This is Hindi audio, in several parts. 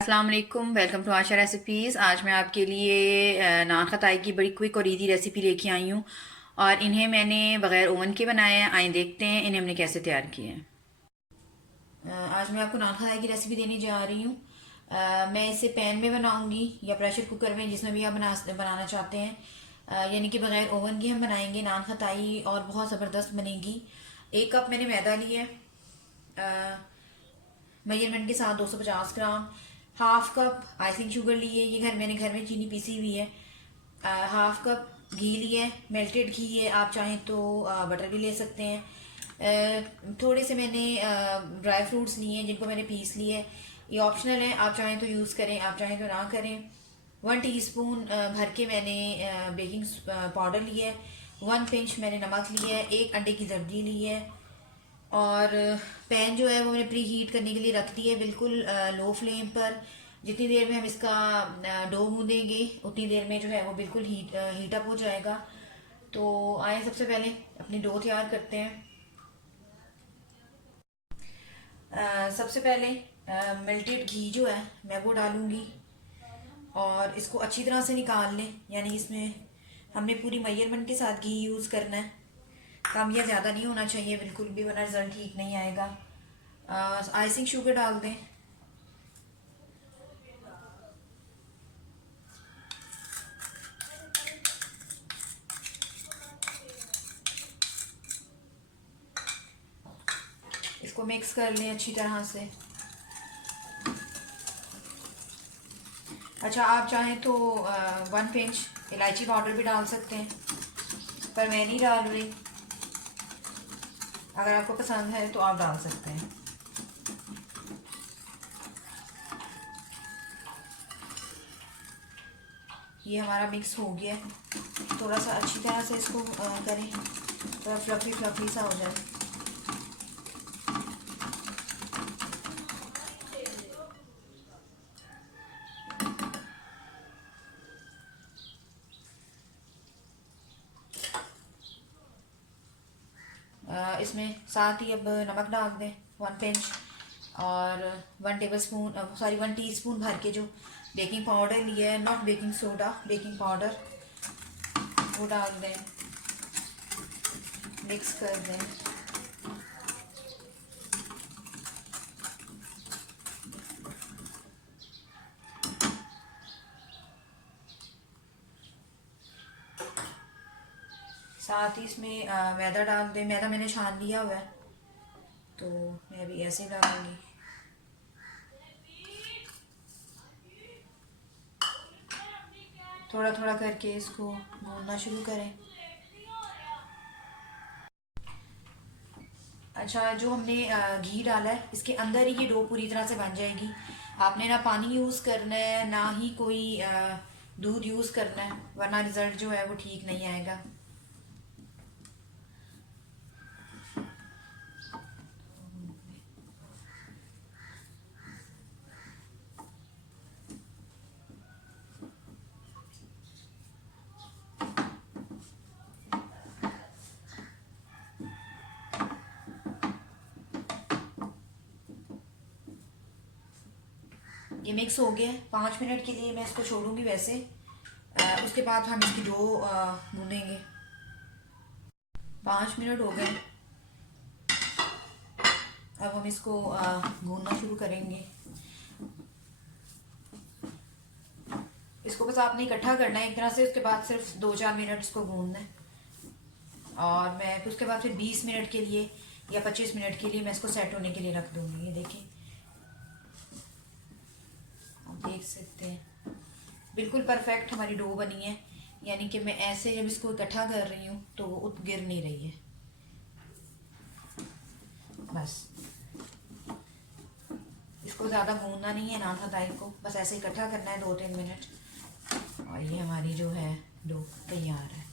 अस्सलाम वालेकुम, वेलकम टू आशा रेसिपीज़। आज मैं आपके लिए नान खताई की बड़ी क्विक और इजी रेसिपी लेके आई हूँ और इन्हें मैंने बग़ैर ओवन के बनाए हैं। आइए देखते हैं इन्हें हमने कैसे तैयार किए हैं। आज मैं आपको नान खताई की रेसिपी देने जा रही हूँ। मैं इसे पैन में बनाऊँगी या प्रेशर कुकर में, जिसमें भी आप बनाना चाहते हैं। यानी कि बग़ैर ओवन के हम बनाएंगे नान खताई और बहुत ज़बरदस्त बनेगी। 1 कप मैंने मैदा लिया है मेजरमेंट के साथ, 250 ग्राम। 1/2 कप आइसिंग शुगर लिए, ये मैंने घर में चीनी पीसी हुई है। 1/2 कप घी लिया है, मेल्टेड घी है, आप चाहें तो बटर भी ले सकते हैं। थोड़े से मैंने ड्राई फ्रूट्स लिए हैं जिनको मैंने पीस लिए है। ये ऑप्शनल है, आप चाहें तो यूज़ करें, आप चाहें तो ना करें। 1 टीस्पून भर के मैंने बेकिंग पाउडर लिया है। 1 पिंच मैंने नमक लिया है। 1 अंडे की जर्दी ली है। और पैन जो है वो मैंने प्री हीट करने के लिए रख दी है, बिल्कुल लो फ्लेम पर। जितनी देर में हम इसका डो गूंदेंगे उतनी देर में जो है वो बिल्कुल हीट अप हो जाएगा। तो आए सबसे पहले अपनी डो तैयार करते हैं। सबसे पहले मेल्टेड घी जो है मैं वो डालूंगी और इसको अच्छी तरह से निकाल लें। यानी इसमें हमने पूरी मेजरमेंट के साथ घी यूज़ करना है, कम या ज़्यादा नहीं होना चाहिए बिल्कुल भी, वरना रिजल्ट ठीक नहीं आएगा। आइसिंग शुगर डाल दें। इसको मिक्स कर लें अच्छी तरह से। अच्छा, आप चाहें तो 1 पिंच इलायची पाउडर भी डाल सकते हैं, पर मैं नहीं डाल रही। अगर आपको पसंद है तो आप डाल सकते हैं। ये हमारा मिक्स हो गया है। थोड़ा सा अच्छी तरह से इसको करें, थोड़ा फ्लफी फ्लफी सा हो जाए। इसमें साथ ही अब नमक डाल दें 1 पिंच, और 1 टीस्पून भर के जो बेकिंग पाउडर लिया है, not baking soda, baking powder, वो डाल दें। मिक्स कर दें। साथ ही इसमें मैदा डाल दें। मैदा मैंने छान लिया हुआ है, तो मैं अभी ऐसे ही डालूंगी। थोड़ा थोड़ा करके इसको भूनना शुरू करें। अच्छा, जो हमने घी डाला है इसके अंदर ही ये डो पूरी तरह से बन जाएगी। आपने ना पानी यूज़ करना है ना ही कोई दूध यूज़ करना है, वरना रिज़ल्ट जो है वो ठीक नहीं आएगा। ये मिक्स हो गया है। 5 मिनट के लिए मैं इसको छोड़ूंगी वैसे। उसके बाद हम इसकी डो गूंदेंगे। 5 मिनट हो गए, अब हम इसको गूंदना शुरू करेंगे। इसको बस आपने इकट्ठा करना है एक तरह से, उसके बाद सिर्फ 2-4 मिनट इसको गूंदना है। और मैं उसके बाद फिर 20 मिनट के लिए या 25 मिनट के लिए मैं इसको सेट होने के लिए रख दूंगी। ये देखिए, आप देख सकते हैं बिल्कुल परफेक्ट हमारी डो बनी है। यानी कि मैं ऐसे जब इसको इकट्ठा कर रही हूँ तो वो गिर नहीं रही है। बस इसको ज़्यादा गूंदना नहीं है नान खताई को, बस ऐसे इकट्ठा करना है 2-3 मिनट, और ये हमारी जो है डो तैयार है।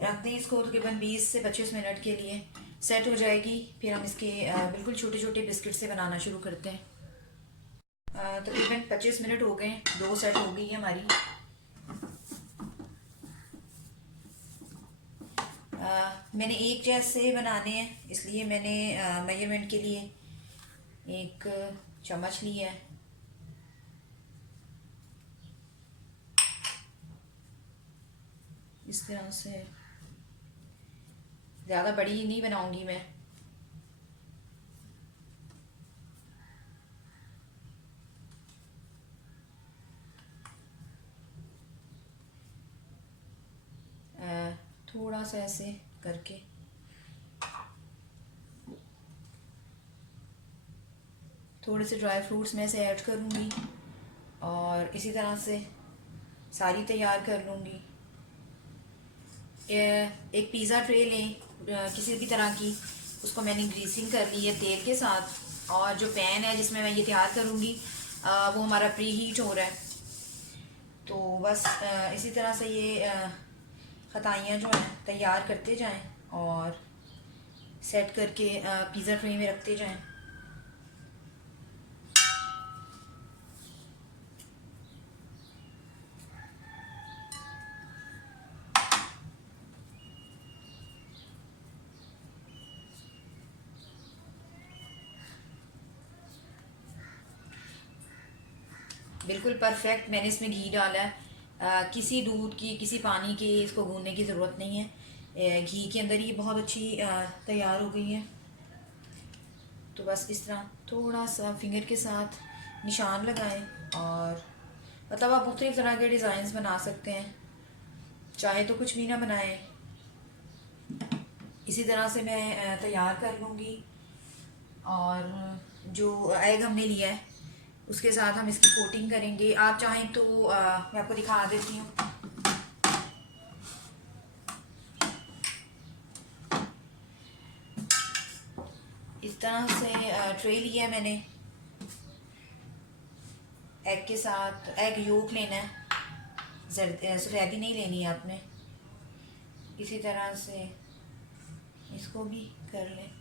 रख दें इसको तकरीबन 20 से 25 मिनट के लिए, सेट हो जाएगी। फिर हम इसके बिल्कुल छोटे छोटे बिस्किट से बनाना शुरू करते हैं। तकरीबन 25 मिनट हो गए, डो सेट हो गई है हमारी। मैंने एक जैसे बनाने हैं, इसलिए मैंने मेजरमेंट के लिए एक चम्मच लिया है। इस तरह से, ज़्यादा बड़ी नहीं बनाऊंगी मैं। थोड़ा सा ऐसे करके थोड़े से ड्राई फ्रूट्स में से ऐड करूँगी और इसी तरह से सारी तैयार कर लूँगी। एक पिज़्ज़ा ट्रे लें किसी भी तरह की, उसको मैंने ग्रीसिंग कर ली है तेल के साथ, और जो पैन है जिसमें मैं ये तैयार करूँगी वो हमारा प्री हीट हो रहा है। तो बस इसी तरह से ये खताइयाँ जो हैं तैयार करते जाएं और सेट करके पिज़्ज़ा ट्रे में रखते जाएं। बिल्कुल परफेक्ट मैंने इसमें घी डाला है। किसी दूध की, किसी पानी की इसको गूंदने की ज़रूरत नहीं है। घी के अंदर ही बहुत अच्छी तैयार हो गई है। तो बस इस तरह थोड़ा सा फिंगर के साथ निशान लगाएं, और मतलब आप मुख्तलिफ तरह के डिज़ाइंस बना सकते हैं, चाहे तो कुछ भी ना बनाएं। इसी तरह से मैं तैयार कर लूँगी, और जो एग हमने लिया है उसके साथ हम इसकी कोटिंग करेंगे। आप चाहें तो मैं आपको दिखा देती हूँ। इस तरह से ट्रे लिया है मैंने, एग के साथ एग योक लेना है, सफ़ेदी नहीं लेनी है आपने। इसी तरह से इसको भी कर लें।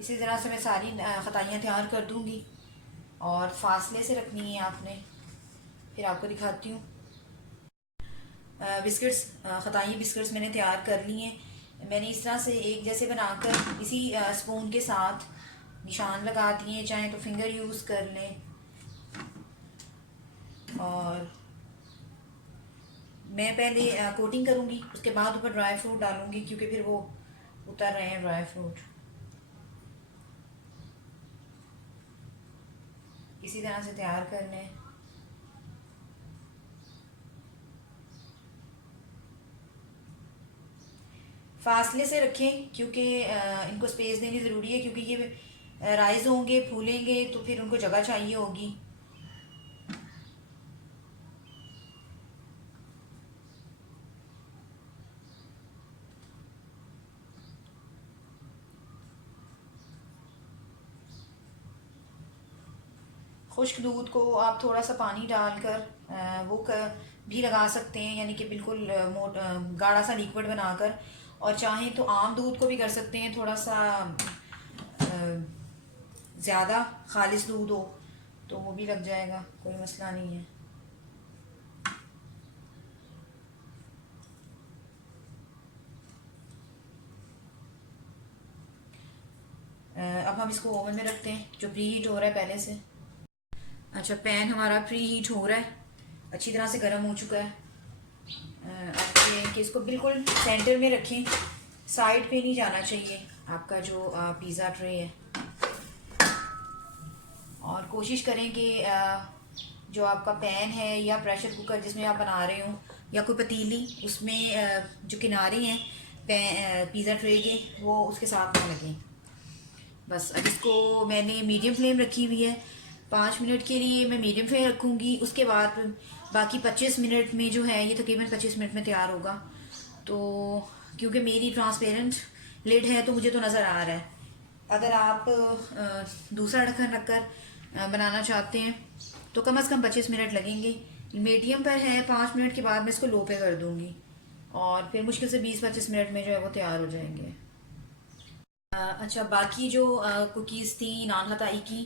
इसी तरह से मैं सारी खताइयाँ तैयार कर दूँगी, और फासले से रखनी है आपने। फिर आपको दिखाती हूँ। बिस्किट्स, खताई बिस्किट्स मैंने तैयार कर लिए हैं। मैंने इस तरह से एक जैसे बनाकर इसी स्पून के साथ निशान लगा दिए, चाहे तो फिंगर यूज़ कर लें। और मैं पहले कोटिंग करूँगी, उसके बाद ऊपर ड्राई फ्रूट डालूँगी, क्योंकि फिर वो उतर रहे हैं ड्राई फ्रूट। इसी तरह से तैयार कर लें। फासले से रखें, क्योंकि इनको स्पेस देनी ज़रूरी है, क्योंकि ये राइज होंगे, फूलेंगे, तो फिर उनको जगह चाहिए होगी। खुश्क दूध को आप थोड़ा सा पानी डालकर भी लगा सकते हैं, यानी कि बिल्कुल गाढ़ा सा लिक्विड बनाकर। और चाहें तो आम दूध को भी कर सकते हैं, थोड़ा सा ज़्यादा खालिस दूध हो तो वो भी लग जाएगा, कोई मसला नहीं है। अब हम इसको ओवन में रखते हैं, जो प्री हीट हो रहा है पहले से। अच्छा, पैन हमारा प्री हीट हो रहा है, अच्छी तरह से गर्म हो चुका है। आप ये कि इसको बिल्कुल सेंटर में रखें, साइड पे नहीं जाना चाहिए आपका जो पिज़्ज़ा ट्रे है। और कोशिश करें कि जो आपका पैन है या प्रेशर कुकर जिसमें आप बना रहे हो, या कोई पतीली, उसमें जो किनारे हैं पिज़्ज़ा ट्रे के, वो उसके साथ ना लगें। बस अब इसको मैंने मीडियम फ्लेम रखी हुई है। 5 मिनट के लिए मैं मीडियम फ्लेम रखूँगी, उसके बाद बाकी 25 मिनट में जो है ये तकरीबन 25 मिनट में तैयार होगा। तो क्योंकि मेरी ट्रांसपेरेंट लिड है तो मुझे तो नज़र आ रहा है। अगर आप दूसरा ढक्कन रखकर बनाना चाहते हैं तो कम से कम 25 मिनट लगेंगे। मीडियम पर है, 5 मिनट के बाद मैं इसको लो पे कर दूँगी, और फिर मुश्किल से 20-25 मिनट में जो है वो तैयार हो जाएंगे। अच्छा, बाकी जो कुकीज़ थी नान खताई की,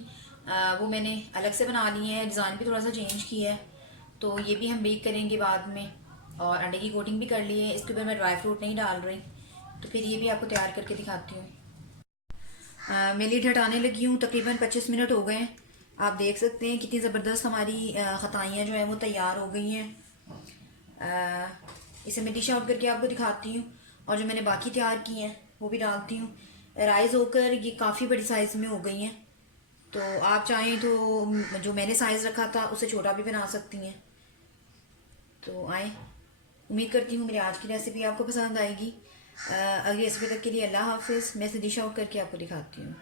वो मैंने अलग से बना ली हैं, डिज़ाइन भी थोड़ा सा चेंज किया है, तो ये भी हम बेक करेंगे बाद में। और अंडे की कोटिंग भी कर ली है। इसके ऊपर मैं ड्राई फ्रूट नहीं डाल रही, तो फिर ये भी आपको तैयार करके दिखाती हूँ। मैं लीड हटाने लगी हूँ, तकरीबन 25 मिनट हो गए हैं। आप देख सकते हैं कितनी ज़बरदस्त हमारी खताइयाँ जो हैं वो तैयार हो गई हैं। इसे मैं डिश आउट करके आपको दिखाती हूँ, और जो मैंने बाकी तैयार की हैं वो भी डालती हूँ। राइस होकर ये काफ़ी बड़ी साइज़ में हो गई हैं, तो आप चाहें तो जो मैंने साइज़ रखा था उससे छोटा भी बना सकती हैं। तो आए, उम्मीद करती हूँ मेरी आज की रेसिपी आपको पसंद आएगी। अगली रेसिपी तक के लिए अल्लाह हाफिज़। मैं इसे डिश आउट करके आपको दिखाती हूँ।